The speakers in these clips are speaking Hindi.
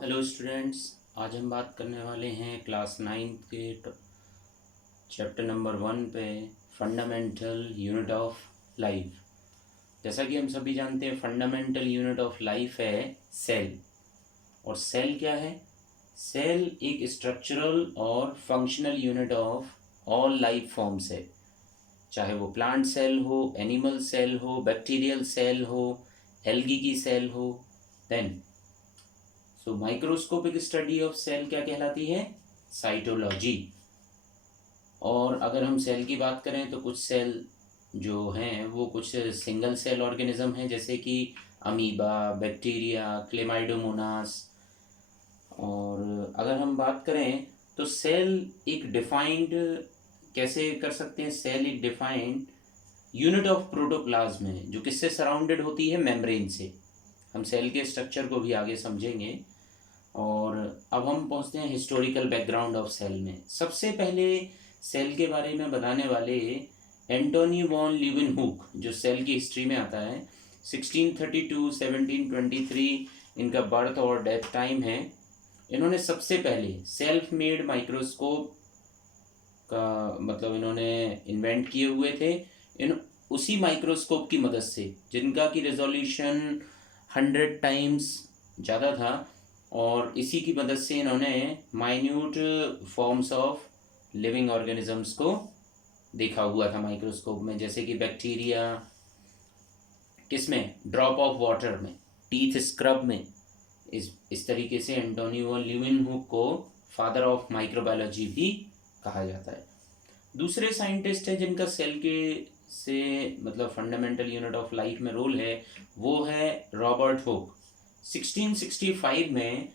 Hello students. आज हम बात करने वाले हैं क्लास 9 के चैप्टर नंबर 1 पे, फंडामेंटल यूनिट ऑफ लाइफ। जैसा कि हम सभी जानते हैं, फंडामेंटल यूनिट ऑफ लाइफ है सेल। और सेल क्या है? सेल एक स्ट्रक्चरल और functional unit of all life forms है। चाहे वो प्लांट सेल हो, एनिमल सेल हो, बैक्टीरियल सेल हो, एल्गी की सेल हो। Then microscopic study of cell क्या कहलाती है? साइटोलॉजी। और अगर हम सेल की बात करें तो कुछ सेल जो हैं वो कुछ सिंगल सेल ऑर्गेनिज्म हैं, जैसे कि अमीबा, बैक्टीरिया, क्लेमाइडोमोनास। और अगर हम बात करें तो सेल एक डिफाइंड कैसे कर सकते हैं? सेल एक डिफाइंड यूनिट ऑफ प्रोटोप्लाज्म है, जो किससे सराउंडेड होती है? मेम्ब्रेन से। हम सेल के स्ट्रक्चर को भी आगे समझेंगे। और अब हम पहुंचते हैं हिस्टोरिकल बैकग्राउंड ऑफ सेल में। सबसे पहले सेल के बारे में बताने वाले एंटोनी वॉन लीeuwenhoek, जो सेल की हिस्ट्री में आता है। 1632 1723 इनका बर्थ और डेथ टाइम है। इन्होंने सबसे पहले सेल्फ मेड माइक्रोस्कोप का मतलब इन्होंने इन्वेंट किए हुए थे। इन उसी माइक्रोस्कोप की मदद से, जिनका की रेजोल्यूशन 100 टाइम्स ज़्यादा था, और इसी की मदद से इन्होंने minute forms of living organisms को देखा हुआ था माइक्रोस्कोप में, जैसे कि बैक्टीरिया किसमें? ड्रॉप ऑफ वाटर में, टीथ स्क्रब में। इस तरीके से एंटोनी वॉन लीeuwenhoek को फादर ऑफ माइक्रोबायोलॉजी भी कहा जाता है। दूसरे साइंटिस्ट हैं जिनका सेल के से मतलब फंडामेंटल यूनिट ऑफ लाइफ में रोल है, वो है रॉबर्ट हुक। 1665 में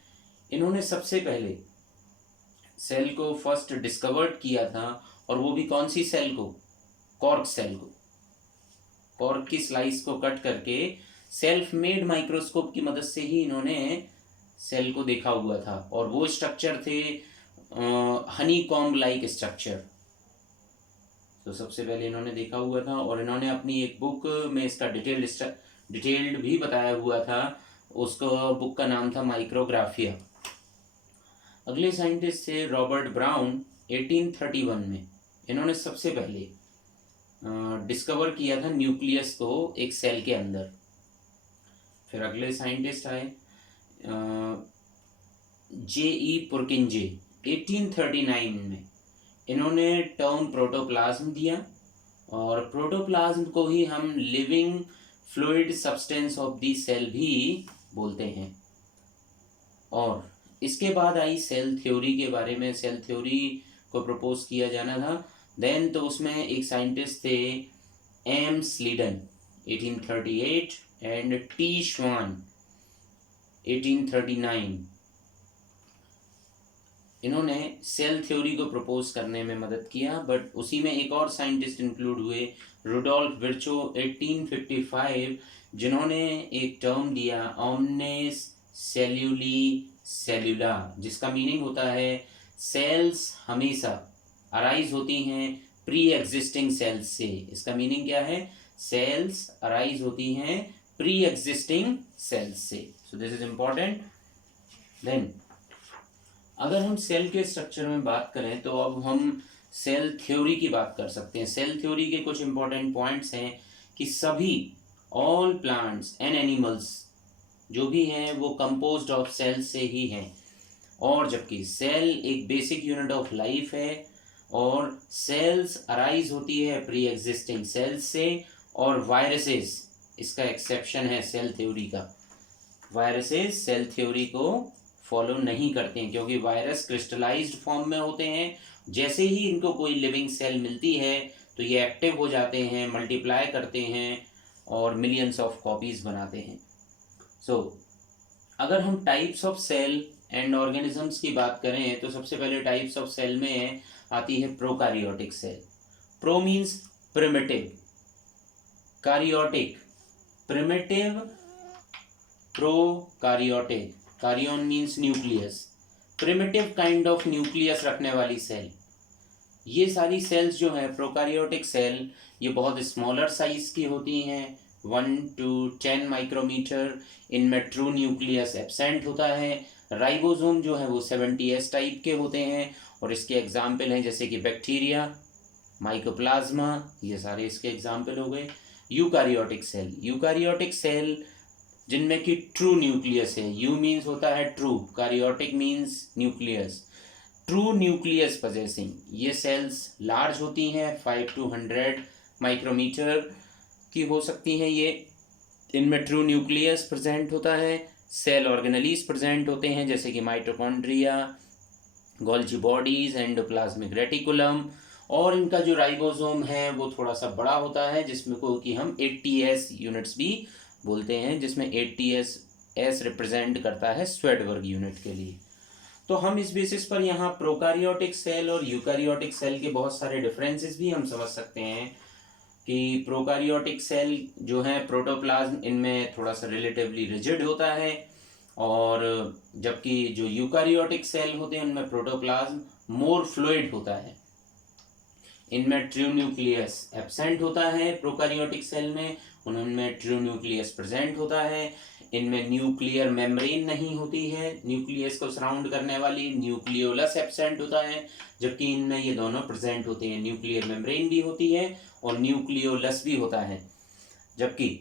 इन्होंने सबसे पहले सेल को फर्स्ट डिस्कवर्ड किया था, और वो भी कौन सी सेल को? कॉर्क सेल को। कॉर्क की स्लाइस को कट करके सेल्फ मेड माइक्रोस्कोप की मदद से ही इन्होंने सेल को देखा हुआ था, और वो स्ट्रक्चर थे हनी कॉम्ब लाइक स्ट्रक्चर। तो सबसे पहले इन्होंने देखा हुआ था, और इन्होंने अपनी एक बुक में इसका डिटेल्ड भी बताया हुआ था। उसको बुक का नाम था माइक्रोग्राफिया। अगले साइंटिस्ट थे रॉबर्ट ब्राउन। 1831 में इन्होंने सबसे पहले डिस्कवर किया था न्यूक्लियस को एक सेल के अंदर। फिर अगले साइंटिस्ट आए जे.ई. पुरकिंजे। 1839 में इन्होंने टर्म प्रोटोप्लाज्म दिया, और प्रोटोप्लाज्म को ही हम living fluid substance of the cell भी बोलते हैं। और इसके बाद आई सेल थ्योरी के बारे में। सेल थ्योरी को प्रपोज किया जाना था। देन तो उसमें एक साइंटिस्ट थे एम स्लीडन 1838 एंड टी श्वान 1839। इन्होंने सेल थ्योरी को प्रपोज करने में मदद किया, बट उसी में एक और साइंटिस्ट इंक्लूड हुए, रुडोल्फ विर्चो 1855, जिन्होंने एक टर्म दिया ओमनेस सेल्यूली सेल्यूला, जिसका मीनिंग होता है सेल्स हमेशा अराइज होती हैं प्री एग्जिस्टिंग सेल्स से। इसका मीनिंग क्या है? सेल्स अराइज होती हैं प्री एग्जिस्टिंग सेल्स से। So this is important. Then अगर हम सेल के स्ट्रक्चर में बात करें तो अब हम सेल थ्योरी की बात कर सकते हैं। सेल थ्योरी के कुछ इंपॉर्टेंट पॉइंट्स हैं कि सभी ऑल प्लांट्स एंड एनिमल्स जो भी हैं वो कंपोज्ड ऑफ सेल से ही हैं, और जबकि सेल एक बेसिक यूनिट ऑफ लाइफ है, और सेल्स अराइज होती है प्री एग्जिस्टिंग सेल्स से। और वायरसेस इसका एक्सेप्शन है सेल थ्योरी का। वायरसेस सेल थ्योरी को फॉलो नहीं करते हैं, क्योंकि वायरस क्रिस्टलाइज्ड फॉर्म में होते हैं। जैसे ही इनको कोई लिविंग सेल मिलती है तो ये एक्टिव हो जाते हैं, मल्टीप्लाई करते हैं, और मिलियंस ऑफ कॉपीज बनाते हैं। अगर हम types of cell and organisms की बात करें तो सबसे पहले टाइप्स ऑफ सेल में आती है prokaryotic cell. Pro means primitive, karyotic primitive, prokaryotic karyon means nucleus, primitive kind of nucleus रखने वाली सेल। ये सारी सेल्स जो है प्रोकैरियोटिक सेल, ये बहुत स्मॉलर साइज की होती हैं, 1 to 10 माइक्रोमीटर। इनमें ट्रू न्यूक्लियस एब्सेंट होता है। राइबोसोम जो है वो 70S टाइप के होते हैं, और इसके एग्जाम्पल हैं जैसे कि बैक्टीरिया, माइकोप्लाज्मा, ये सारे इसके एग्जाम्पल हो गए। यूकारियोटिक सेल, यूकारियोटिक सेल जिनमें कि ट्रू न्यूक्लियस है, यू मीन्स होता है true, karyotic means nucleus, true nucleus possessing, ये सेल्स लार्ज होती हैं, 5 to 100 माइक्रोमीटर की हो सकती हैं ये, इनमें ट्रू न्यूक्लियस प्रेजेंट होता है, सेल ऑर्गेनेलीज प्रेजेंट होते हैं जैसे कि mitochondria, Golgi bodies, endoplasmic reticulum, और इनका जो राइबोसोम है वो थोड़ा सा बड़ा होता है जिसमें को कि हम 80S यूनिट्स भी बोलते हैं, जिसमें 80S रिप्रेजेंट करता है स्वेडवर्ग यूनिट के लिए। तो हम इस बेसिस पर यहाँ प्रोकारियोटिक सेल और यूकारियोटिक सेल के बहुत सारे डिफरेंसेस भी हम समझ सकते हैं कि प्रोकारियोटिक सेल जो है प्रोटोप्लाज्म, इनमें थोड़ा सा रिलेटिवली रिजिड होता है, और जबकि जो यूकारियोटिक सेल होते हैं उनमें प्रोटोप्लाज्म मोर फ्लूइड होता है, इनमें ट्रू न्यूक्लियस एब्सेंट होता है, प्रोकारियोटिक सेल में उनमें ट्रू न्यूक्लियस प्रेजेंट होता है, इनमें न्यूक्लियर मेम्ब्रेन नहीं होती है, न्यूक्लियस को सराउंड करने वाली, न्यूक्लियोलस एब्सेंट होता है, जबकि इनमें ये दोनों प्रेजेंट होते हैं, न्यूक्लियर मेम्ब्रेन भी होती है और न्यूक्लियोलस भी होता है। जबकि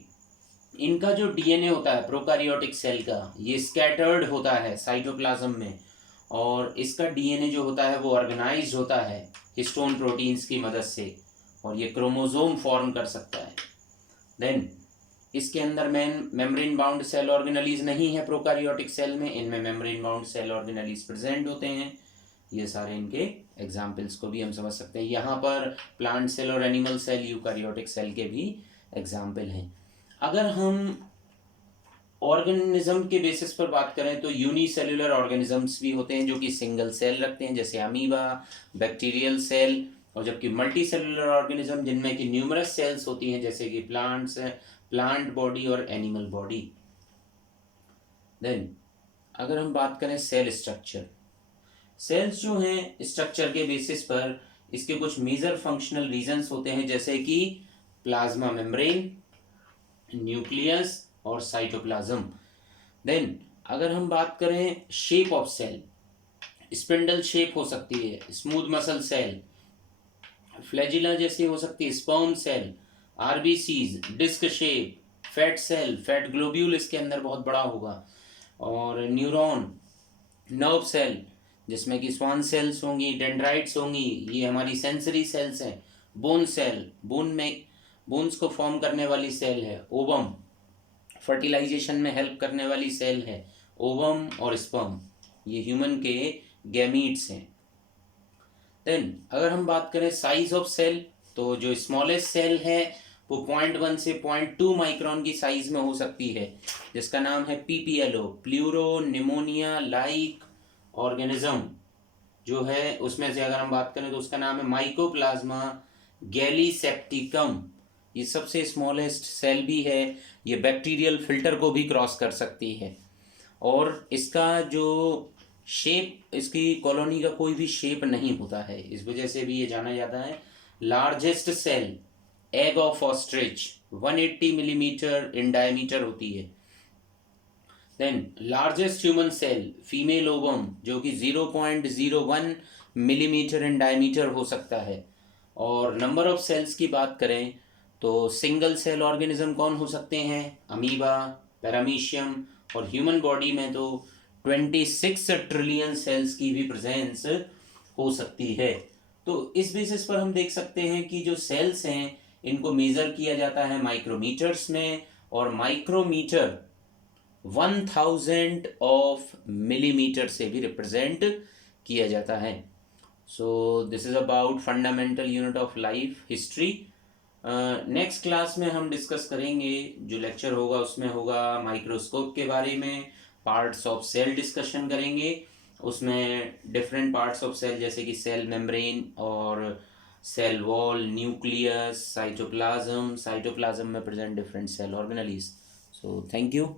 इनका जो डीएनए होता है प्रोकारियोटिक सेल का, ये स्कैटर्ड होता है साइटोप्लाज्म में, और इसका डीएनए जो होता है वो ऑर्गेनाइज्ड होता है हिस्टोन प्रोटीन्स की मदद से, और ये क्रोमोसोम फॉर्म कर सकता है। देन इसके अंदर मेम्ब्रेन बाउंड सेल ऑर्गेनेलीज नहीं है प्रोकारियोटिक सेल में, इनमें membrane bound cell organelles present होते हैं। ये सारे इनके एग्जाम्पल्स को भी हम समझ सकते हैं। यहाँ पर प्लांट सेल और एनिमल सेल यूकारियोटिक सेल के भी एग्जाम्पल हैं। अगर हम ऑर्गेनिज्म के बेसिस पर बात करें तो यूनिसेल्युलर ऑर्गेनिजम्स भी होते हैं जो कि सिंगल सेल रखते हैं, जैसे अमीबा, बैक्टीरियल सेल, और जबकि मल्टी सेलुलर ऑर्गेनिज्म जिनमें कि न्यूमरस सेल्स होती हैं जैसे कि प्लांट बॉडी और एनिमल बॉडी। देन अगर हम बात करें सेल स्ट्रक्चर, सेल्स जो हैं स्ट्रक्चर के बेसिस पर इसके कुछ मेजर फंक्शनल रीजन्स होते हैं जैसे कि प्लाज्मा मेम्ब्रेन, न्यूक्लियस और साइटोप्लाज्म। देन अगर हम बात करें shape of cell, spindle shape हो सकती है, स्मूथ मसल सेल, फ्लैजिला जैसी हो सकती है, sperm cell, RBCs, disc shape, fat cell, fat globule इसके अंदर बहुत बड़ा होगा, और न्यूरॉन, नर्व सेल जिसमें कि स्वान सेल्स होंगी, डेंड्राइट्स होंगी, ये हमारी सेंसरी सेल्स हैं, बोन सेल, बोन्स को फॉर्म करने वाली सेल है, ओवम फर्टिलाइजेशन में हेल्प करने वाली सेल है, ओवम और स्पर्म ये ह्यूमन के गैमीट्स हैं। देन अगर हम बात करें साइज ऑफ सेल, तो जो स्मॉलेस्ट सेल है वो 0.1 से 0.2 माइक्रोन की साइज में हो सकती है, जिसका नाम है PPLO, pleuro pneumonia like organism जो है, उसमें से अगर हम बात करें तो उसका नाम है माइकोप्लाज्मा गैलीसेप्टिकम। ये सबसे स्मॉलेस्ट सेल भी है, ये बैक्टीरियल फिल्टर को भी क्रॉस कर सकती है, और इसका जो शेप, इसकी कॉलोनी का कोई भी शेप नहीं होता है, इस वजह से भी ये जाना जाता है। Largest cell egg of ostrich 180 millimetre in diameter होती है। Then largest human cell female ovum जो कि 0.01 मिलीमीटर इन डायमीटर हो सकता है। और नंबर ऑफ सेल्स की बात करें तो सिंगल सेल ऑर्गेनिज्म कौन हो सकते हैं, अमीबा, पैरामीशियम, और ह्यूमन बॉडी में तो 26 ट्रिलियन सेल्स की भी प्रेजेंस हो सकती है। तो इस बेसिस पर हम देख सकते हैं कि जो सेल्स हैं इनको मेजर किया जाता है माइक्रोमीटर्स में, और माइक्रोमीटर 1000 ऑफ मिलीमीटर से भी रिप्रेजेंट किया जाता है। सो this is about fundamental unit of life history. Next class में हम डिस्कस करेंगे, जो लेक्चर होगा उसमें होगा माइक्रोस्कोप के बारे में, पार्ट्स ऑफ सेल डिस्कशन करेंगे, उसमें डिफरेंट पार्ट्स ऑफ सेल जैसे कि सेल मेम्ब्रेन और सेल वॉल, न्यूक्लियस, साइटोप्लाज्म में present different cell organelles. So thank you.